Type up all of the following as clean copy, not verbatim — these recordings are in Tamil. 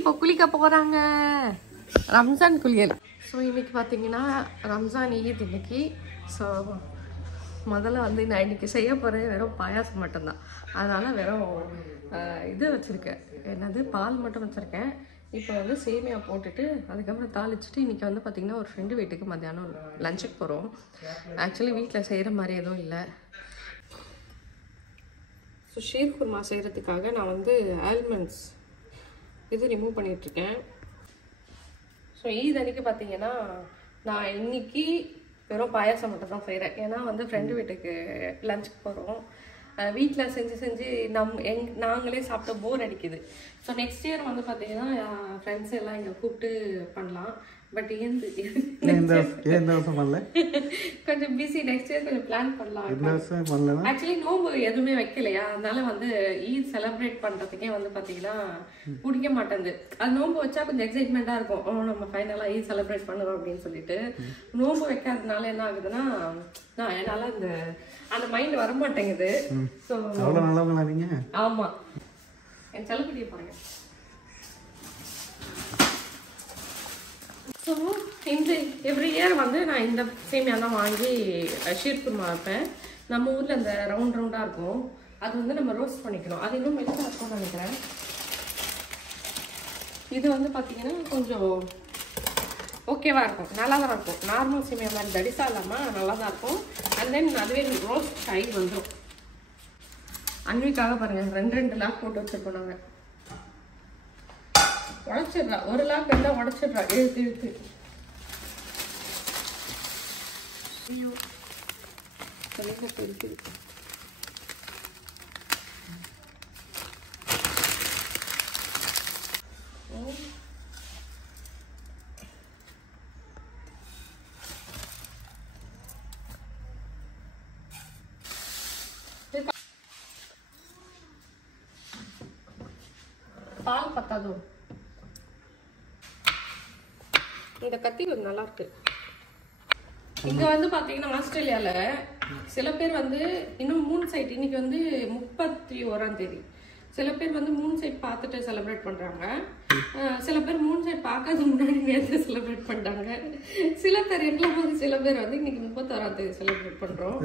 இப்போ குளிக்க போகிறாங்க. ரம்ஜான் குளியல். ஸோ இன்றைக்கி பார்த்தீங்கன்னா ரம்ஜான் ஈத் இன்னைக்கு. ஸோ முதல்ல வந்து நான் இன்றைக்கி செய்ய போகிறேன் வெறும் பாயாசம் மட்டும்தான். அதனால் வெறும் இது வச்சுருக்கேன், என்னது பால் மட்டும் வச்சுருக்கேன். இப்போ வந்து சேமியா போட்டுட்டு அதுக்கப்புறம் தாளிச்சுட்டு இன்றைக்கி வந்து பார்த்திங்கன்னா ஒரு ஃப்ரெண்டு வீட்டுக்கு மத்தியானம் லஞ்சுக்கு போகிறோம். ஆக்சுவலி வீட்டில் செய்கிற மாதிரி எதுவும் இல்லை. ஸோ ஷீர் குர்மா செய்கிறதுக்காக நான் வந்து ஆல்மண்ட்ஸ் இது ரிமூவ் பண்ணிகிட்ருக்கேன். ஸோ ஈத் அன்றைக்கி பார்த்தீங்கன்னா நான் இன்னைக்கு வெறும் பாயாசம் மட்டும் தான் செய்கிறேன். ஏன்னா வந்து ஃப்ரெண்டு வீட்டுக்கு லஞ்சுக்கு போகிறோம். வீட்டில் செஞ்சு நாங்களே சாப்பிட்ட போர் அடிக்குது. ஸோ நெக்ஸ்ட் இயர் வந்து பார்த்தீங்கன்னா ஃப்ரெண்ட்ஸ் எல்லாம் இங்கே கூப்பிட்டு பண்ணலாம். பட் கொஞ்சம் பிஸி. நெக்ஸ்ட் இயர் கொஞ்சம் பிளான் பண்ணலாம். ஆக்சுவலி நோம்பு எதுவுமே வைக்கலையா, அதனால வந்து ஈத் செலிப்ரேட் பண்ணுறதுக்கே வந்து பார்த்தீங்கன்னா பிடிக்க மாட்டேங்குது. அது நோம்பு வச்சா கொஞ்சம் எக்ஸைட்மெண்ட்டாக இருக்கும், நம்ம ஃபைனலாக ஈத் செலிப்ரேட் பண்ணுறோம் அப்படின்னு சொல்லிட்டு. நோம்பு வைக்காததுனால என்ன ஆகுதுன்னா என்னால் அந்த மைண்ட் வர மாட்டேங்குது. ஸோ ஆமாம், என் செலப்படியை பாருங்க. ஸோ இந்த எவ்ரி இயர் வந்து நான் இந்த சேமியா தான் வாங்கி ஷீர் குர்மா வைப்பேன். நம்ம ஊரில் அந்த ரவுண்டாக இருக்கும், அது வந்து நம்ம ரோஸ்ட் பண்ணிக்கணும். அது இன்னும் மெல்லிசாக இருக்கும்னு நினைக்கிறேன். இது வந்து பார்த்தீங்கன்னா கொஞ்சம் ஓகேவாக இருக்கும், நல்லா தான் இருக்கும். நார்மல் சேமியா மாதிரி தடிசா இல்லாமல் நல்லா தான் இருக்கும். அண்ட் தென் அதுவே ரோஸ்ட் ஆகி வந்துடும். அன்விக்காக பாருங்கள் 2 லாக் போட்டு வச்சுருக்கோம். நாங்கள் உடச்சிடுறா, ஒரு லாக் எல்லாம் உடச்சிடுறா இழுத்து. ஐயோ இருக்குது. பால் பத்தாதோ? இந்த கத்தி கொஞ்சம் நல்லா இருக்கு. இங்க வந்து பாத்தீங்கன்னா ஆஸ்திரேலியால சில பேர் வந்து இன்னும் மூன் சைட் இன்னைக்கு வந்து 31ஆம் தேதி. சில பேர் வந்து மூன் சைட் பார்த்துட்டு செலிப்ரேட் பண்றாங்க. சில பேர் மூன் சைட் பார்க்காத முன்னாடி நேரத்தை செலிப்ரேட் பண்றாங்க. சில பேர் சில பேர் வந்து இன்னைக்கு 31ஆம் தேதி செலிப்ரேட் பண்றோம்.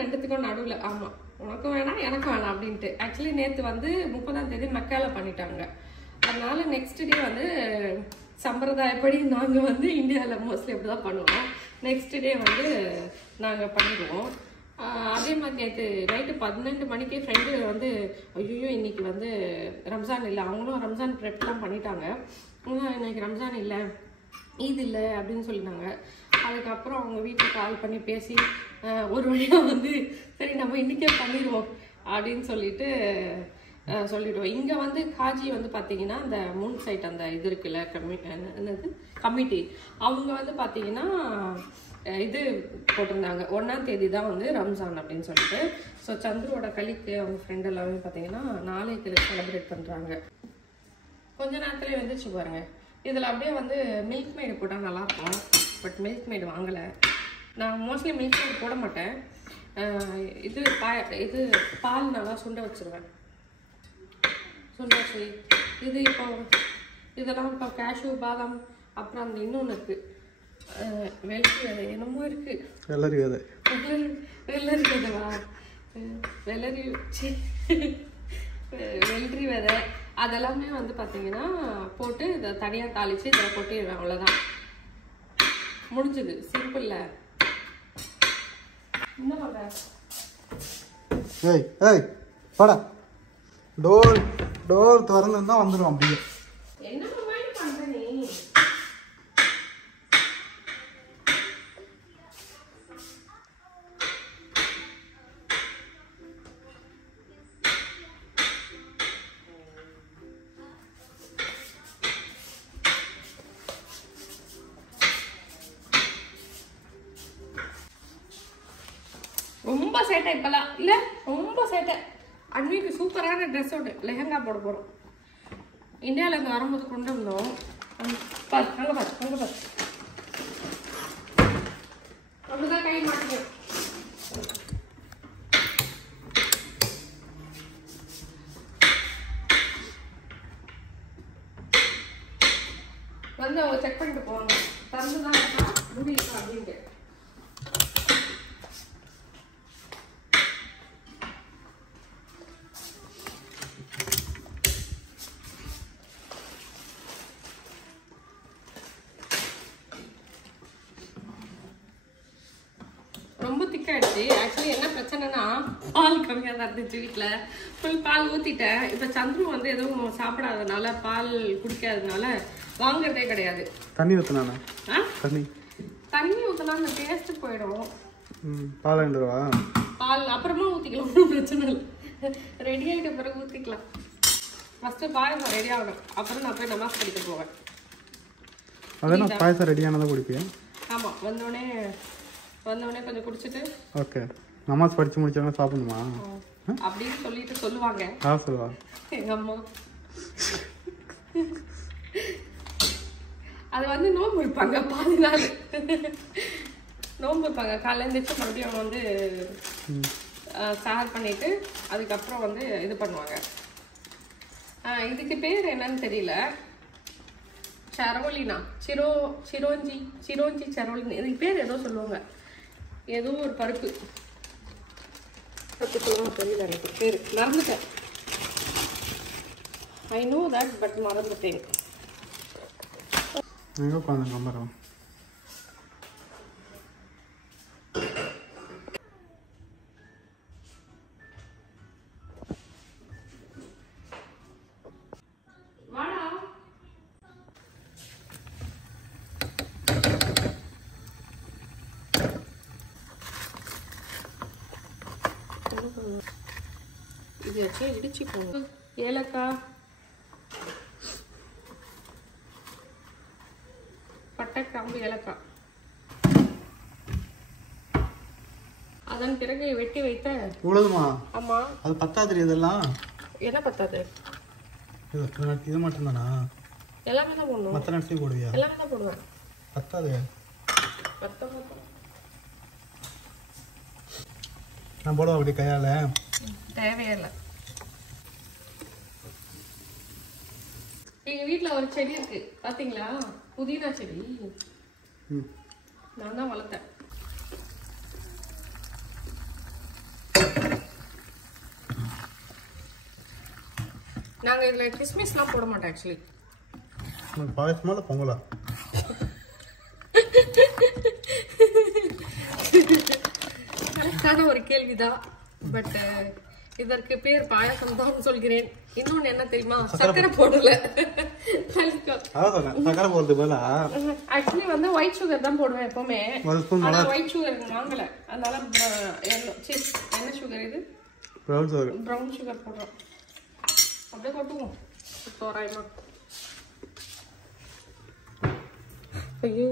ரெண்டுத்துக்கும் நடுவுல. ஆமா, உனக்கும் வேணாம் எனக்கும் வேணாம் அப்படின்ட்டு. ஆக்சுவலி நேற்று வந்து 30ஆம் தேதி மக்கால பண்ணிட்டாங்க. அதனால நெக்ஸ்ட் டே வந்து சம்பிரதாயப்படி நாங்கள் வந்து இந்தியாவில் மோஸ்ட்லி அப்படி தான் பண்ணுவோம். நெக்ஸ்ட் டே வந்து நாங்கள் பண்ணிடுவோம். அதே மாதிரி நேற்று நைட்டு 12 மணிக்கே ஃப்ரெண்டு வந்து ஐயோ இன்னைக்கு வந்து ரம்ஜான் இல்லை, அவங்களும் ரம்ஜான் ப்ரெப்லாம் பண்ணிட்டாங்க. இன்னைக்கு ரம்ஜான் இல்லை, ஈத் இல்லை அப்படின்னு சொல்லிட்டாங்க. அதுக்கப்புறம் அவங்க வீட்டுக்கு கால் பண்ணி பேசி ஒரு வழியாக வந்து சரி நம்ம இன்றைக்கே பண்ணிடுவோம் அப்படின்னு சொல்லிடுவோம். இங்கே வந்து காஜி வந்து பார்த்தீங்கன்னா அந்த மூன் சைட் அந்த இது இருக்குல்ல கமிட்டி, அவங்க வந்து பார்த்தீங்கன்னா இது போட்டிருந்தாங்க 1ஆம் தேதி தான் வந்து ரம்ஜான் அப்படின்னு சொல்லிட்டு. ஸோ சந்துருவோட கலிக்கு அவங்க ஃப்ரெண்ட் எல்லாமே பார்த்தீங்கன்னா நாளைக்கு செலிப்ரேட் பண்ணுறாங்க. கொஞ்ச நேரத்துலேயே வந்துச்சு பாருங்க. இதில் அப்படியே வந்து மில்க் மேடு போட்டால் நல்லாயிருக்கும். பட் மில்க் மேடு வாங்கலை. நான் மோஸ்ட்லி மில்க் மேடு போட மாட்டேன். இது பால் நல்லா சுண்ட வச்சுருவேன். சுண்டாச்சு இது இப்போ இதெல்லாம் இப்போ கேஷ்யூ பாதாம் அப்புறம் அந்த இன்னொன்று இருக்குது வெள்ளரி விதை என்னமோ இருக்குது. வெள்ளரி விதைவா வெள்ளரி விதை அதெல்லாமே வந்து பார்த்தீங்கன்னா போட்டு இதை தனியாக தாளித்து இதை கொட்டிடுவேன். அவ்வளோதான், முடிஞ்சது. சிம்பிள்ல என்ன பண்ணுற? டோர் திறந்துருந்தா வந்துடும். அப்படியே என்ன பண்ற நீ? ரொம்ப சேட்டை இப்பெல்லாம் இல்ல, ரொம்ப சேட்டை. அன்னைக்கு சூப்பரான ட்ரெஸ் ஒன்று லெஹங்கா போட போகிறோம். இந்தியாவில் இங்கே வரும்போது கொண்டு வந்தோம். அங்கே பாரு அப்படிதான் கை மாட்டேன். வந்து அவங்க செக் பண்ணிட்டு போவாங்க, திறந்துதான் இருக்கா மூடி இருக்கா அப்படின்ட்டு. ரொம்ப திக்காயிடுச்சு. ஆக்சுவலி என்ன பிரச்சனைனா பால் கம்மியாக தான் இருந்துச்சு வீட்டில். ஃபுல் பால் ஊற்றிட்டேன். இப்போ சந்துரு வந்து எதுவும் சாப்பிடாதனால பால் குடிக்காததுனால வாங்குறதே கிடையாது. தண்ணி ஊற்றினா தண்ணி ஊற்றினா அந்த டேஸ்ட்டு போயிடும். பால் வேண்டுவா பால் அப்புறமா ஊற்றிக்கலாம், ஒன்றும் பிரச்சனை இல்லை. ரெடி ஆகிட்ட பிறகு ஊற்றிக்கலாம். ஃபஸ்ட்டு பாயசம் ரெடி ஆகணும், அப்புறம் நான் போய் நமாஸ் படிக்க போவேன். அதான் பாயசம் ரெடியானதான் குடிப்பேன். ஆமாம், வந்தோடனே கொஞ்சம் குடிச்சிட்டு. ஓகே, நமாஸ் படிச்சு முடிச்சவங்க சாப்பிடணுமா அப்படின்னு சொல்லிட்டு சொல்லுவாங்க. சொல்லுவா எங்க அம்மா. அது வந்து நோம்பு இருப்பாங்க, பாதி நாள் நோம்பு இருப்பாங்க. காலையில் எழுந்திரிச்சு மறுபடியும் வந்து ஷேர் பண்ணிட்டு அதுக்கப்புறம் வந்து இது பண்ணுவாங்க. இதுக்கு பேர் என்னன்னு தெரியல. சரோலினா, சிரோஞ்சி சரோலினா, இதுக்கு பேர் ஏதோ சொல்லுவாங்க. ஏதோ ஒரு பருப்பு சொல்லுவாங்க, தெரியல எனக்கு பேர், மறந்துட்டேன். ஐ நோ தட், பட் மறந்துட்டேன். எங்கே உட்காந்து நம்புறோம். இது ஆக்சுவலாக இடிச்சு போகும். ஏலக்காய், பட்டை, கிராம்பு, ஏலக்காய். அதன் பிறகு வெட்டி வைத்த இவ்வளவுமா? ஆமா. அது பத்தாது. இதெல்லாம் என்ன பத்தாது? இது மட்டும்தானா? எல்லாமே தான் போடணும். மற்ற நட்ஸையும் போடுவியா? எல்லாமே தான் போடுவேன். பத்தாது. பத்தம் நான் போடுவேன் அப்படி கையால. தேவையே இல்லை. எங்க வீட்டுல ஒரு செடி இருக்கு பாத்தீங்களா, புதினா செடி. நான் தான் வளர்த்தேன். நாங்க இதுல கிஸ்மிஸ்லாம் போட மாட்டோம் ஆக்சுவலி. பாயசமா இல்ல பொங்கலா? கரெக்டான ஒரு கேள்விதான். பட் இதற்கு பேர் பாயசம் தான் சொல்கிறேன். இன்னொன்னு என்ன தெரியுமா, சக்கரை போடல. சக்கரை போடுறது போல ஆக்சுவலி வந்து ஒயிட் சுகர் தான் போடுவேன் எப்பவுமே. ஆனா ஒயிட் சுகர் வாங்கல, அதனால என்ன சுகர் இது, ப்ரௌன் சுகர் போடுறோம். அப்படியே கொட்டுவோம் தோராயமா. ஐயோ,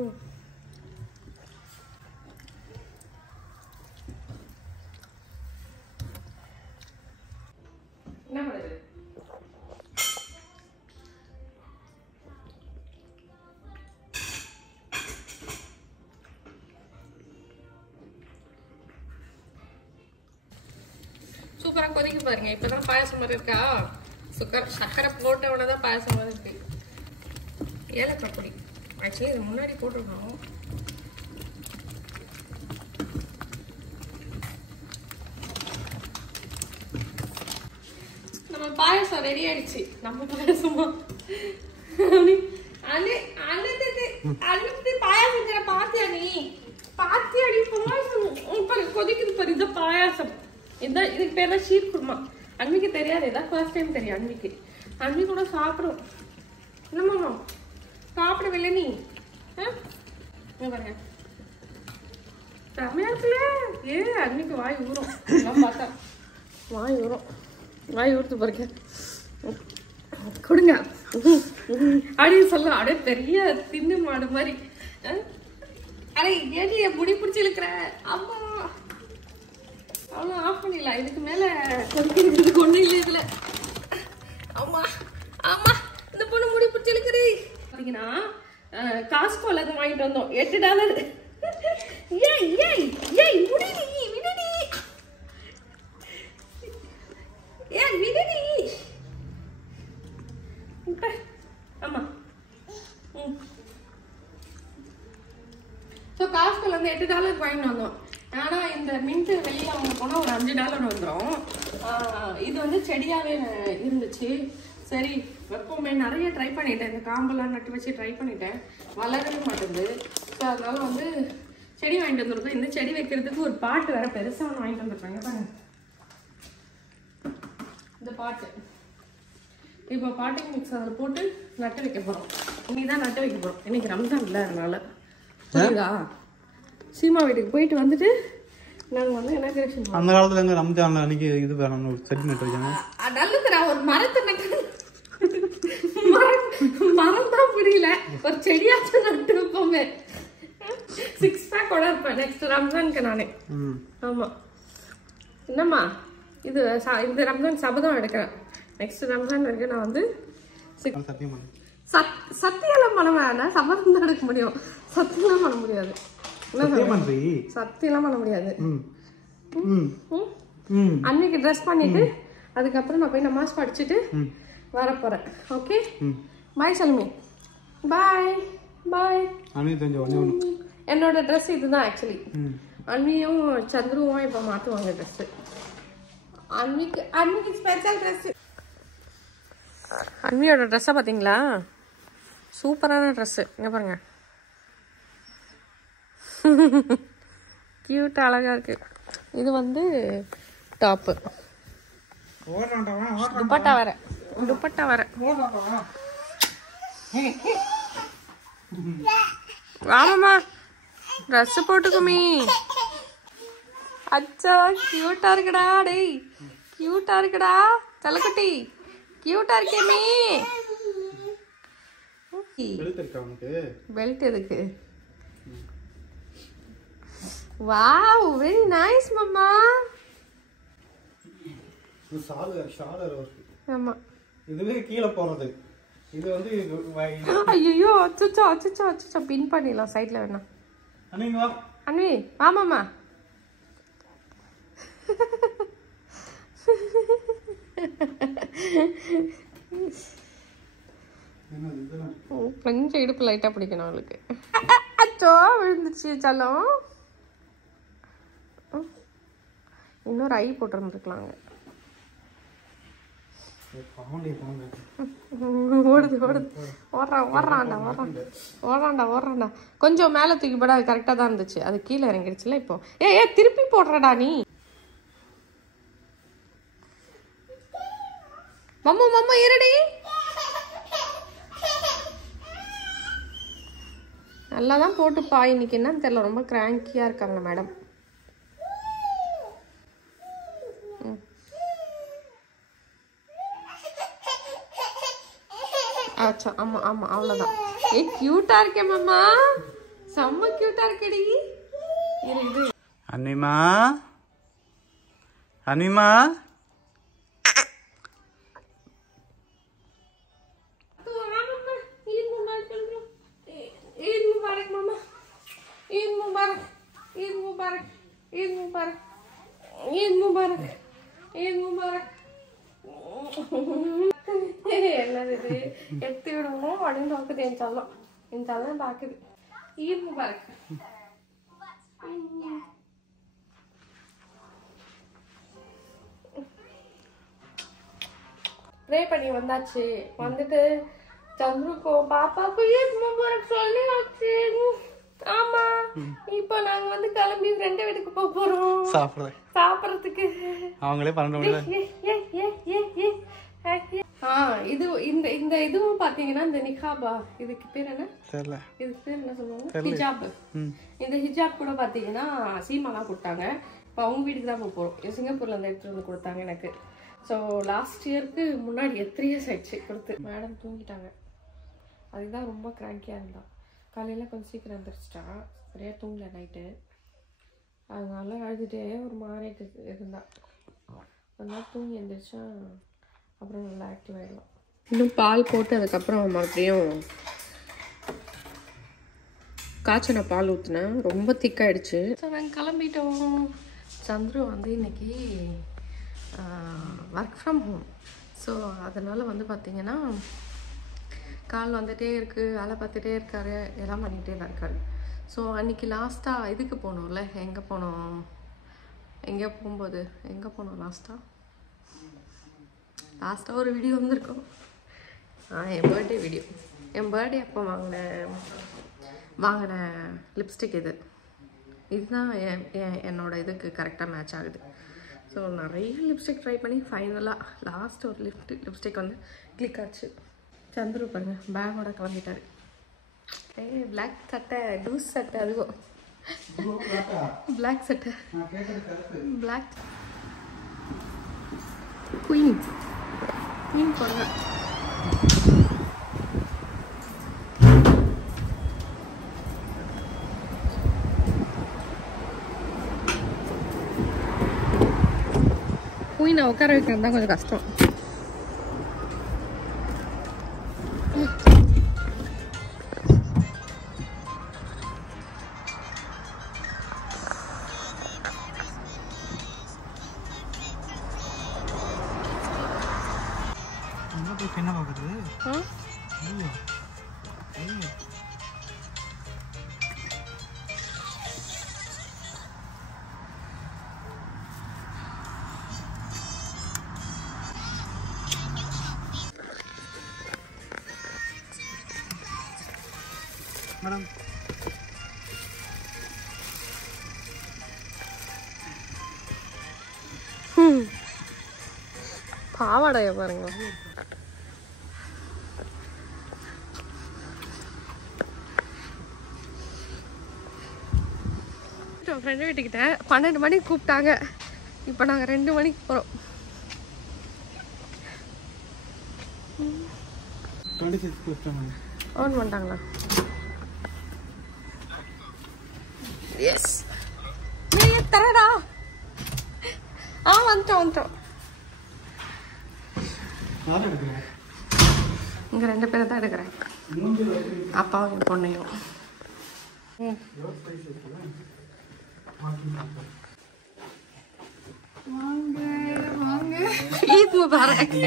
என்ன பண்ணுது? சூப்பரா கொதிக்க பாருங்க. இப்பதான் பாயசம் மாதிரி இருக்கா. சக்கரை போட்டவன தான் பாயசம் மாதிரி இருக்கு. ஏலக்காய் பொடி ஆக்சுவலி இது முன்னாடி போட்டிருக்கோம். நம்ம பாயசம் ரெடி ஆயிடுச்சு. நம்ம பாயசமா பாயசம் பாத்தியா நீ? பாத்தியாடி பாயசம் கொதிக்குது பாரு. இந்த பாயாசம் இதான், இதுக்கு பேர் தான் ஷீர் குருமா. அன்னைக்கு தெரியாது, இதான் ஃபர்ஸ்ட் டைம் தெரியும் அன்னைக்கு. அன்னைக்கு கூட சாப்பிடும். என்னம்மா சாப்பிடவில்லை நீ? பாருங்க தமிழத்துல அன்னைக்கு வாய் ஊறும். எல்லாம் பார்த்தா வாய் ஊறும். வாய் ஊறுத்து பாருங்க. கொடுங்க அப்படின்னு சொல்ல. அப்படியே பெரிய தின்னு மாடு மாதிரி. அடே ஏடி முடி பிடிச்சி இழுக்கிற அம்மா. அவ்வளோ ஆஃப் பண்ணிடலாம். இதுக்கு மேல கொதிக்கிறதுக்கு ஒன்றும் இல்லை இதுல. ஆமா ஆமா, இந்த பொண்ணு முடி பிடிச்சி இழுக்குது. பார்த்தீங்கன்னா காஸ்கோல இருந்து வாங்கிட்டு வந்தோம். $8. ஏய் ஏய் ஏய் முடிடி விடுடி. ஏன் விடுடி. ஆமா இருந்து $8 வாங்கிட்டு வந்தோம். ஆனா இந்த மின்ட் வெளியில அவங்க போனா ஒரு $5 வந்துடும். இது வந்து செடியாவே இருந்துச்சு. சரி எப்பவுமே நிறைய ட்ரை பண்ணிட்டேன், இந்த காம்பெல்லாம் நட்டு வச்சு ட்ரை பண்ணிட்டேன், வளரவே மாட்டேங்குது. ஸோ அதனால வந்து செடி வாங்கிட்டு வந்துருக்கோம். இந்த செடி வைக்கிறதுக்கு ஒரு பாட்டு வேற பெருசா ஒன்று வாங்கிட்டு வந்துருக்காங்க பாருங்க. இந்த பாட்டு இப்போ பாட்டிங் மிக்ஸ் அதில் போட்டு நட்டு வைக்க போறோம். இன்னைக்கு தான் நட்டு வைக்க போறோம். இன்னைக்கு ரம்ஜான் இல்லை, அதனால புரியுதா? சீமா வீட்டுக்கு போயிட்டு வந்துட்டு நாங்கள் வந்து என்ன கிரேஷன் அந்த காலத்துல எங்க ரம்ஜான்ல அன்னைக்கு இது வேணும், ஒரு செடி நட்டு வைக்கணும். நல்லதுடா, ஒரு மரத்தை நட்டு மரம் தான் புரியல, ஒரு செடியாச்சும் நட்டு வைப்போமே. 6 பேக் இருப்பேன் நெக்ஸ்ட் ரம்ஜானுக்கு நானே. ஆமா என்னம்மா இது இந்த ரம்ஜான் சபதம் எடுக்கிறேன். நெக்ஸ்ட் ரம்ஜான் வரைக்கும் நான் வந்து சத்தியெல்லாம் பண்ண வேணாம், சபதம் தான் எடுக்க முடியும், சத்தியெல்லாம் பண்ண முடியாது. சத்தியெல்லாம் பண்ண முடியாது. அன்னைக்கு ட்ரெஸ் பண்ணிட்டு அதுக்கப்புறம் நான் போய் நமாஸ் படிச்சுட்டு வரப்போறேன். ஓகே பாய் சல்மி, பாய் பாய். என்னோட ட்ரெஸ் இதுதான் ஆக்சுவலி. அன்னியும் சந்துருவும் இப்போ மாற்றுவாங்க ட்ரெஸ்ஸு. அன்னிக்கு ஸ்பெஷல் ட்ரெஸ். அன்னியோட ட்ரெஸ்ஸை பார்த்தீங்களா? சூப்பரான ட்ரெஸ்ஸு. இங்கே பாருங்க, கியூட்டாக அழகாக இருக்கு. இது வந்து டாப்பு, துப்பட்டா வர துப்பட்டா வர. வாமாம்மா ட்ரெஸ் போட்டுக்குமி. அச்சா கியூட்டா இருக்குடா, டேய் கியூட்டா இருக்குடா தலக்குட்டி, கியூட்டா இருக்கேமி. பெல்ட் எதுக்கு? Wow very nice mamma. ஆமா இதுவே கீழே போறது. இது வந்து ஐயோ அச்சச்சோ அச்சச்சோ அச்சச்சோ, பின் பண்ணிடலாம் சைட்ல வேணா. அன்வி ஆமாம்மா. கொஞ்சம் இடுப்பு லைட்டா பிடிக்கணும் அவளுக்கு. அச்சோ விழுந்துச்சு செல்லம். இன்னொரு ஐ போட்டிருந்துருக்கலாங்க. ஓடுது ஓடுது, ஓடுறான்டா. கொஞ்சம் மேல தூக்கி போட கரெக்டா தான் இருந்துச்சு, அது கீழே இறங்கிடுச்சுல. இப்போ ஏ திருப்பி போடுறடா நீ. மம்மா இருடி. நல்லா தான் போட்டுப்பா. இன்னைக்கு என்னன்னு தெரியல, ரொம்ப கிராங்கியா இருக்காங்க மேடம். ஆச்சா ஆமா ஆமா அவ்வளவுதான். ஏ கியூட்டா இருக்கே மாமா, செம்ம கியூட்டா இருக்கடி. இது அனிமா அனிமா ईद मुबारक मामा, ईद मुबारक, ईद मुबारक, ईद मुबारक, ईद मुबारक, ईद मुबारक. என்னது இது? எத்தி விடுவோம் அப்படின்னு பார்க்குது என் செல்லம் பார்க்குது. ஈத் முபாரக். ப்ரே பண்ணி வந்தாச்சு. வந்துட்டு சந்துருக்கும் பாப்பாக்கும் ஈத் முபாரக் சொல்லியாச்சு. ஆமா இப்போ நாங்க வந்து கிளம்பி ஃப்ரெண்ட் வீட்டுக்கு போக போறோம் சாப்பிடறதுக்கு. அவங்களே 12 மணி. இது இந்த இதுவும் பாத்தீங்கன்னா இந்த நிகாபா, இதுக்கு பேர் என்ன தெரியல, இதுக்கு பேர் என்ன சொல்லுவாங்க, ஹிஜாப். இந்த ஹிஜாப் கூட பாத்தீங்கன்னா சீமாலாம் கொடுத்தாங்க. இப்போ அவங்க வீட்டுக்கு தான் போக போறோம். சிங்கப்பூர்ல இருந்து எடுத்துட்டு வந்து கொடுத்தாங்க எனக்கு. ஸோ லாஸ்ட் இயருக்கு முன்னாடி 3 years ஆயிடுச்சு கொடுத்து. மேடம் தூங்கிட்டாங்க, அதுதான் ரொம்ப கிராங்கியா இருந்தா. காலையில கொஞ்சம் சீக்கிரம் எழுந்திரிச்சிட்டா, சரியா தூங்கல நைட்டு, அதனால அழுதுட்டே ஒரு மாதிரி இருந்தா. அதனால தூங்கி எழுந்திரிச்சா அப்புறம் நல்லா ஆக்டிவ் ஆகிடலாம். இன்னும் பால் போட்டு அதுக்கப்புறம் மறுபடியும் காய்ச்சின பால் ஊற்றினேன், ரொம்ப திக்காயிடுச்சு. ஸோ நாங்கள் கிளம்பிட்டோம். சந்துரு வந்து இன்னைக்கு ஒர்க் ஃப்ரம் ஹோம். ஸோ அதனால் வந்து பார்த்திங்கன்னா கால் வந்துகிட்டே இருக்குது, வேலை பார்த்துட்டே இருக்காரு, எல்லாம் பண்ணிகிட்டே தான் இருக்காரு. ஸோ அன்றைக்கி லாஸ்ட்டாக இதுக்கு போனோம்ல, எங்கே போனோம் லாஸ்ட்டாக ஒரு வீடியோ வந்திருக்கோம். என் பர்த்டே வீடியோ. என் பர்த்டே அப்போ வாங்கின லிப்ஸ்டிக் இதுதான் என்னோட இதுக்கு கரெக்டாக மேட்ச் ஆகுது. ஸோ நிறைய லிப்ஸ்டிக் ட்ரை பண்ணி ஃபைனலாக லாஸ்ட் ஒரு லிப்ஸ்டிக் வந்து கிளிக் ஆச்சு. சந்துரு பாருங்க பேக்கோட கிளம்பிட்டாரு. பிளாக் சட்டை, லூஸ் சட்டை, அதுவும் பிளாக் சட்டை, பிளாக் குயின் போடுங்க. குயினை உட்கார வைக்கிறது தான் கொஞ்சம் கஷ்டம். என்ன பார்க்குறது? மேடம் பாவாடைய பாருங்க. ஃப்ரெண்டு வீட்டுக்கிட்ட 12 மணிக்கு கூப்பிட்டாங்க. இப்போ நாங்கள் 2 மணிக்கு போகிறோம். 26 ஆன் பண்ணிட்டாங்களா? எஸ் தரடா. வந்துட்டோம். இங்கே 2 பேரை தான் எடுக்கிறேன், அப்பாவும் பொண்ணையும். ஈத் முபாரக்.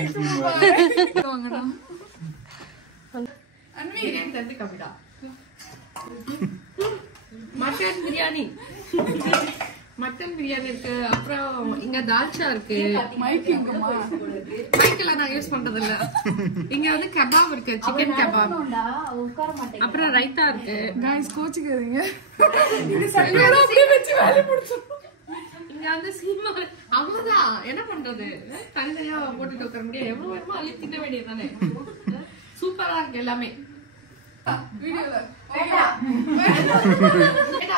மட்டன் பிரியாணி இருக்கு, அப்புறம் இங்க தால்ச்சா இருக்கு. மைக்கெல்லாம் நான் யூஸ் பண்றது இல்ல. இங்க வந்து கபாப் இருக்கு, சிக்கன் கபாப், அப்புறம் ரைத்தா இருக்கு. கோச்சுக்காதீங்க, இங்க வந்து சீமா அவ்வளவுதான். என்ன பண்றது, தனித்தனியா போட்டுட்டு உட்கார முடியாது. எவ்வளவு வேணுமோ அள்ளி தின்ன வேண்டியது தானே. சூப்பரா இருக்கு எல்லாமே.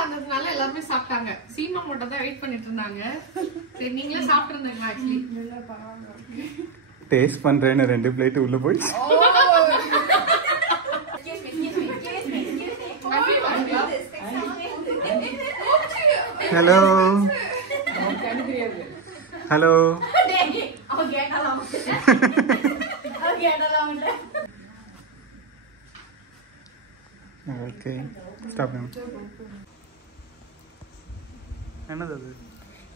அதனால எல்லாருமே சாப்பிட்டாங்க. சீமா மட்டும் தான் வெயிட் பண்ணிட்டு இருந்தாங்க. சரி நீங்களே சாப்பிட்டு இருந்தீங்களா? ஆக்சுவலி டேஸ்ட் பண்றேன்னு 2 பிளேட் உள்ள போயிடுச்சு. Hello hello. Okay stop. என்னது அது?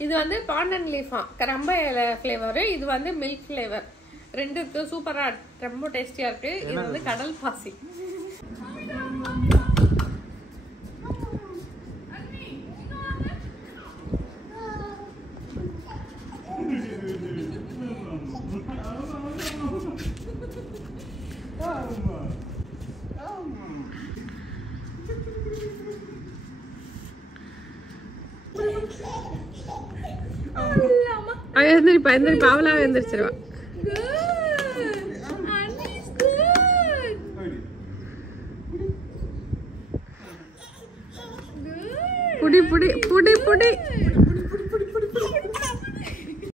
இது வந்து பாண்டன் லீஃபா, ரொம்ப ஃப்ளேவர். இது வந்து மில்க் ஃப்ளேவர். 2 சூப்பரா ரொம்ப டேஸ்டியா இருக்கு. இது வந்து கடல் பாசி. எந்திரிப்பா அவளா எந்திரிச்சிருவா. புடி புடி புடி புடி.